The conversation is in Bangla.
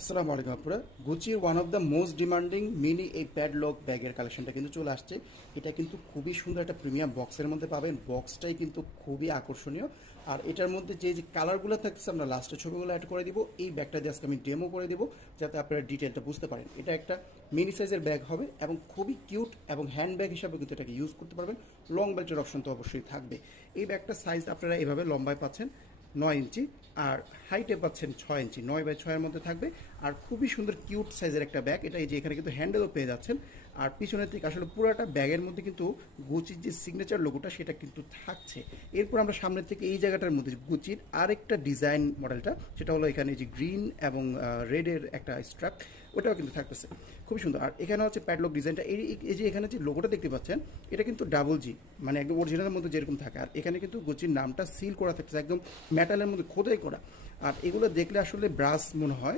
আসসালামু আলাইকুম আপুরা। গুচির one of the most demanding mini এই প্যাডলক ব্যাগের কালেকশনটা কিন্তু চলে আসছে। এটা কিন্তু খুবই সুন্দর একটা প্রিমিয়াম বক্সের মধ্যে পাবেন। বক্সটাই কিন্তু খুবই আকর্ষণীয়। আর এটার মধ্যে যে কালারগুলো থাকতেছে আমরা লাস্টে ছবিগুলো অ্যাড করে দিব। এই ব্যাগটা দিয়ে আজকে আমি ডেমো করে দিব যাতে আপনারা ডিটেলটা বুঝতে পারেন। এটা একটা মিনি সাইজের ব্যাগ হবে এবং খুবই কিউট এবং হ্যান্ড ব্যাগ হিসাবে কিন্তু এটাকে ইউজ করতে পারবেন। লং বেল্টের অপশন তো অবশ্যই থাকবে। এই ব্যাগটার সাইজ আপনারা এভাবে লম্বায় পাচ্ছেন 9 ইঞ্চি, আর হাইটে পাচ্ছেন 6 ইঞ্চি, 9 বাই 6-এর মধ্যে থাকবে। আর খুবই সুন্দর কিউট সাইজের একটা ব্যাগ। এটা এই যে এখানে কিন্তু হ্যান্ডেলও পেয়ে যাচ্ছেন। আর পিছনের দিকে আসলে পুরোটা ব্যাগের মধ্যে কিন্তু গুচির যে সিগনেচার লোগোটা সেটা কিন্তু থাকছে। এরপর আমরা সামনের থেকে এই জায়গাটার মধ্যে গুচির আরেকটা ডিজাইন মডেলটা, সেটা হলো এখানে যে গ্রিন এবং রেডের একটা স্ট্রাপ, ওটাও কিন্তু থাকতেছে খুবই সুন্দর। আর এখানে হচ্ছে প্যাডলক ডিজাইনটা, এই যে এখানে যে লোগোটা দেখতে পাচ্ছেন এটা কিন্তু ডাবল জি, মানে একদম অরিজিনালের মধ্যে যেরকম থাকে। আর এখানে কিন্তু গুচির নামটা সিল করা থাকছে একদম মেটালের মধ্যে খোদাই করা। আর এগুলো দেখলে আসলে ব্রাশ মনে হয়